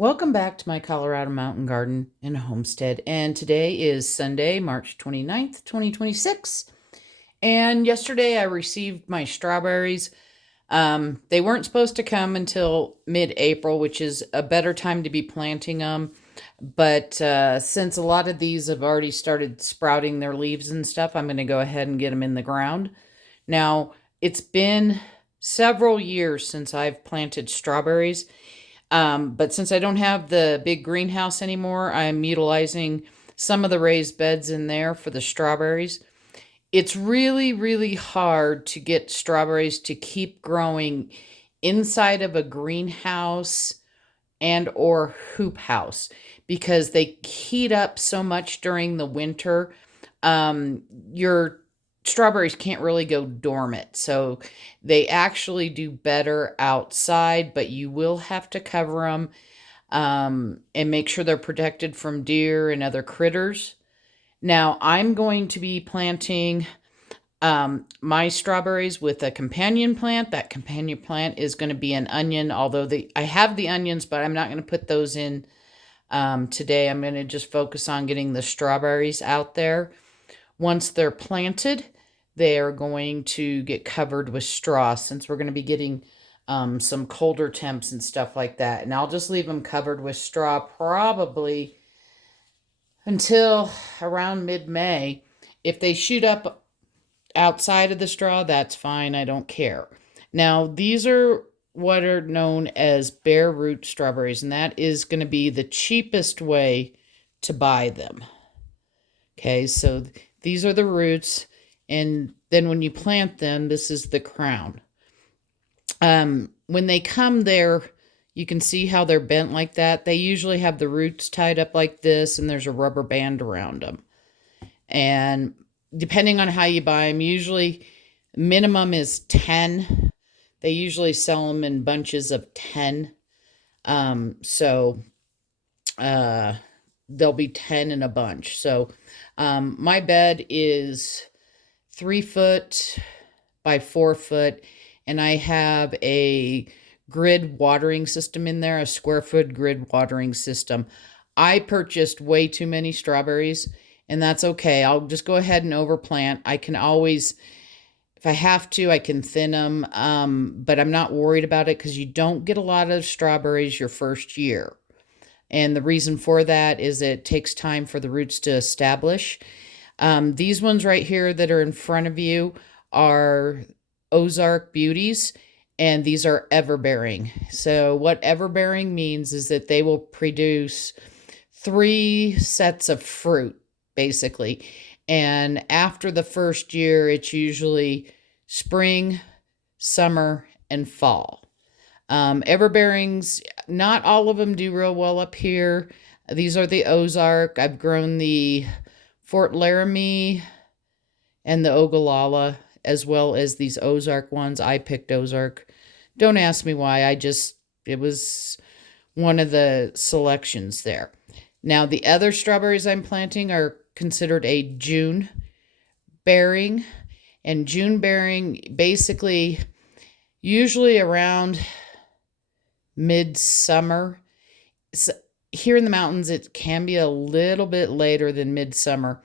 Welcome back to my Colorado Mountain Garden and Homestead. And today is Sunday, March 29th, 2026. And yesterday I received my strawberries. They weren't supposed to come until mid-April, which is a better time to be planting them. But since a lot of these have already started sprouting their leaves and stuff, I'm going to go ahead and get them in the ground. Now, it's been several years since I've planted strawberries. But since I don't have the big greenhouse anymore, I'm utilizing some of the raised beds in there for the strawberries. It's really, really hard to get strawberries to keep growing inside of a greenhouse and or hoop house because they heat up so much during the winter. Your strawberries can't really go dormant, so they actually do better outside, but you will have to cover them and make sure they're protected from deer and other critters. Now I'm going to be planting my strawberries with a companion plant. That companion plant is going to be an onion, although I have the onions, but I'm not going to put those in today. I'm going to just focus on getting the strawberries out there. Once they're planted, they are going to get covered with straw since we're going to be getting some colder temps and stuff like that. And I'll just leave them covered with straw probably until around mid-May. If they shoot up outside of the straw, that's fine. I don't care. Now, these are what are known as Bareroot strawberries, and that is going to be the cheapest way to buy them. Okay, so these are the roots, and then when you plant them, this is the crown. When they come there, you can see how they're bent like that. They usually have the roots tied up like this, and there's a rubber band around them. And depending on how you buy them, usually minimum is 10. They usually sell them in bunches of 10. So there'll be 10 in a bunch. So my bed is 3 foot by 4 foot, and I have a grid watering system in there, a square foot grid watering system. I purchased way too many strawberries, and that's okay. I'll just go ahead and overplant. I can always, if I have to, I can thin them, but I'm not worried about it because you don't get a lot of strawberries your first year. And the reason for that is it takes time for the roots to establish. These ones right here that are in front of you are Ozark Beauties, and these are everbearing. So what everbearing means is that they will produce 3 sets of fruit, basically. And after the first year, it's usually spring, summer, and fall. Everbearings, not all of them do real well up here. These are the Ozark. I've grown the Fort Laramie and the Ogallala, as well as these Ozark ones. I picked Ozark. Don't ask me why. It was one of the selections there. Now, the other strawberries I'm planting are considered a June bearing. And June bearing, basically, usually around midsummer. Here in the mountains, it can be a little bit later than midsummer.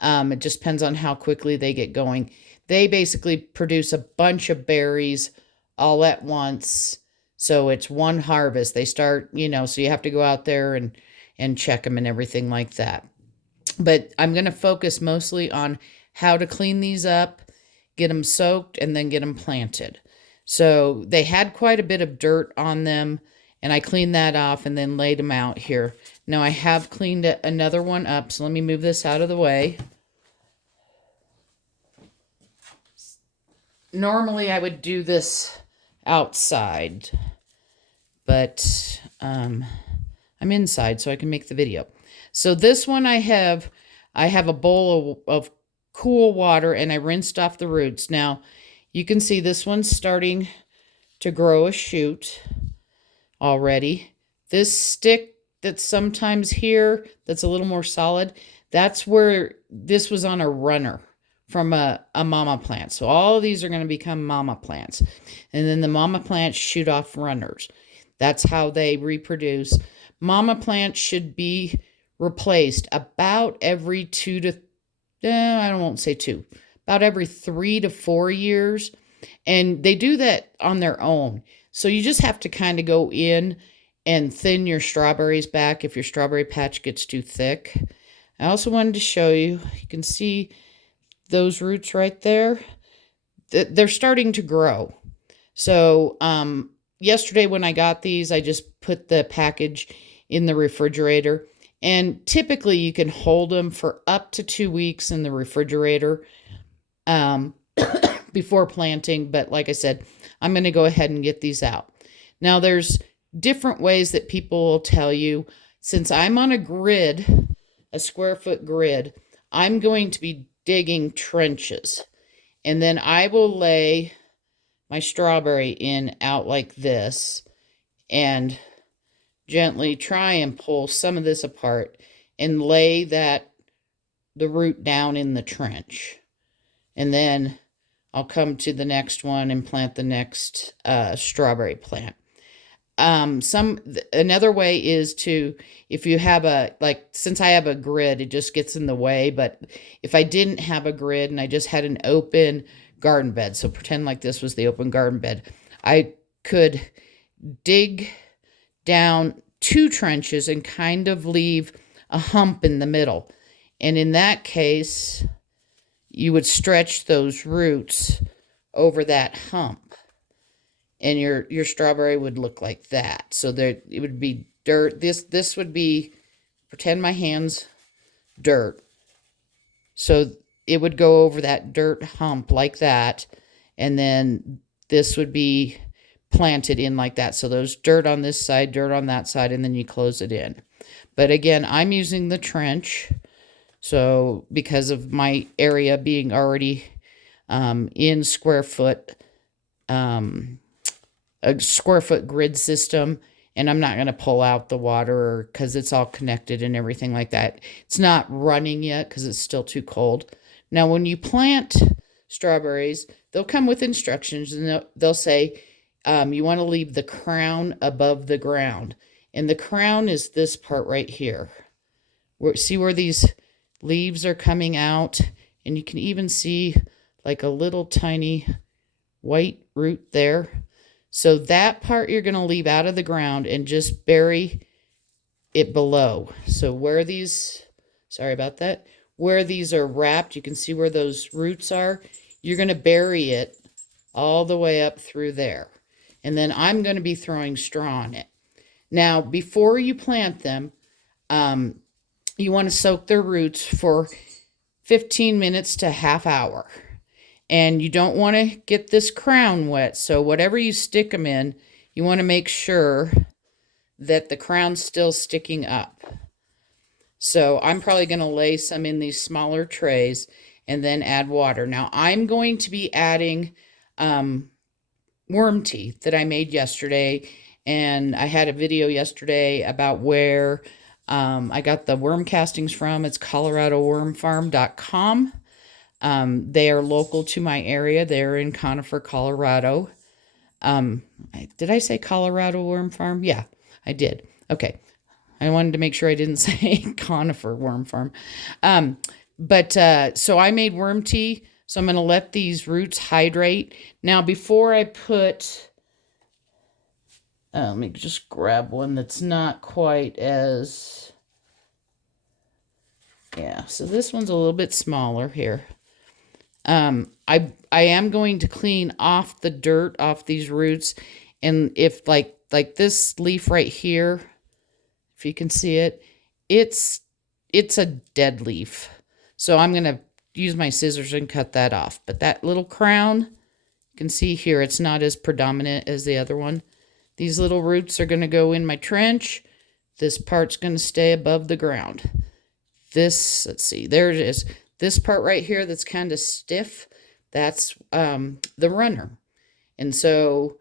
It just depends on how quickly they get going. They basically produce a bunch of berries all at once. So it's one harvest. They start, so you have to go out there and check them and everything like that. But I'm going to focus mostly on how to clean these up, get them soaked, and then get them planted. So they had quite a bit of dirt on them, and I cleaned that off and then laid them out here. Now I have cleaned another one up, so let me move this out of the way. Normally I would do this outside, but I'm inside so I can make the video. So this one I have a bowl of cool water, and I rinsed off the roots. Now you can see this one's starting to grow a shoot already. This stick that's sometimes here that's a little more solid, that's where this was on a runner from a mama plant. So all of these are going to become mama plants. And then the mama plants shoot off runners. That's how they reproduce. Mama plants should be replaced about every I won't say 2, about every 3 to 4 years. And they do that on their own. So you just have to kind of go in and thin your strawberries back if your strawberry patch gets too thick. I also wanted to show you, you can see those roots right there. They're starting to grow. So yesterday when I got these, I just put the package in the refrigerator. And typically you can hold them for up to 2 weeks in the refrigerator before planting. But like I said, I'm going to go ahead and get these out. Now there's different ways that people will tell you. Since I'm on a grid, a square foot grid, I'm going to be digging trenches. And then I will lay my strawberry in out like this and gently try and pull some of this apart and lay the root down in the trench. And then I'll come to the next one and plant the next strawberry plant. Another way is to, if you have since I have a grid, it just gets in the way. But if I didn't have a grid and I just had an open garden bed, so pretend like this was the open garden bed, I could dig down 2 trenches and kind of leave a hump in the middle. And in that case, you would stretch those roots over that hump. And your strawberry would look like that. So there, it would be dirt. This would be, pretend my hand's dirt. So it would go over that dirt hump like that. And then this would be planted in like that. So there's dirt on this side, dirt on that side, and then you close it in. But again, I'm using the trench. So because of my area being already in a square foot grid system, and I'm not going to pull out the water because it's all connected and everything like that. It's not running yet because it's still too cold. Now, when you plant strawberries, they'll come with instructions, and they'll say you want to leave the crown above the ground. And the crown is this part right here. See where these leaves are coming out? And you can even see like a little tiny white root there. So that part you're going to leave out of the ground and just bury it below. So where these, sorry about that, where these are wrapped, you can see where those roots are. You're going to bury it all the way up through there. And then I'm going to be throwing straw on it. Now, before you plant them, you want to soak their roots for 15 minutes to half hour. And you don't want to get this crown wet. So whatever you stick them in, you want to make sure that the crown's still sticking up. So I'm probably going to lay some in these smaller trays and then add water. Now I'm going to be adding worm teeth that I made yesterday. And I had a video yesterday about where I got the worm castings from. It's coloradowormfarm.com. They are local to my area. They're in Conifer, Colorado. Did I say Colorado Worm Farm? Yeah, I did. Okay. I wanted to make sure I didn't say Conifer Worm Farm. So I made worm tea. So I'm going to let these roots hydrate. Now, before I put, let me just grab one that's not quite as, yeah, so this one's a little bit smaller here. I am going to clean off the dirt off these roots. And if like this leaf right here, if you can see it, it's a dead leaf. So I'm going to use my scissors and cut that off. But that little crown, you can see here, it's not as predominant as the other one. These little roots are going to go in my trench. This part's going to stay above the ground. This, let's see, there it is. This part right here that's kind of stiff, that's the runner. And so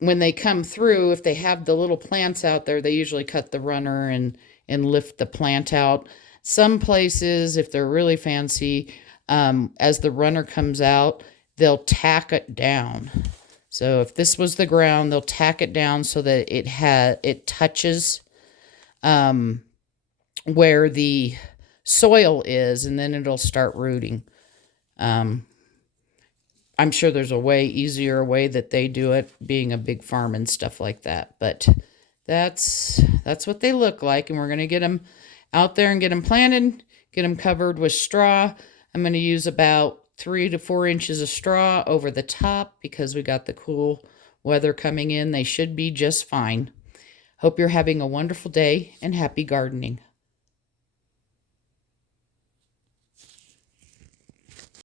when they come through, if they have the little plants out there, they usually cut the runner and lift the plant out. Some places, if they're really fancy, as the runner comes out, they'll tack it down. So if this was the ground, they'll tack it down so that it touches where the soil is, and then it'll start rooting. I'm sure there's a way easier way that they do it, being a big farm and stuff like that. But that's what they look like, and we're going to get them out there and get them planted, get them covered with straw. I'm going to use about 3 to 4 inches of straw over the top because we got the cool weather coming in. They should be just fine. Hope you're having a wonderful day and happy gardening.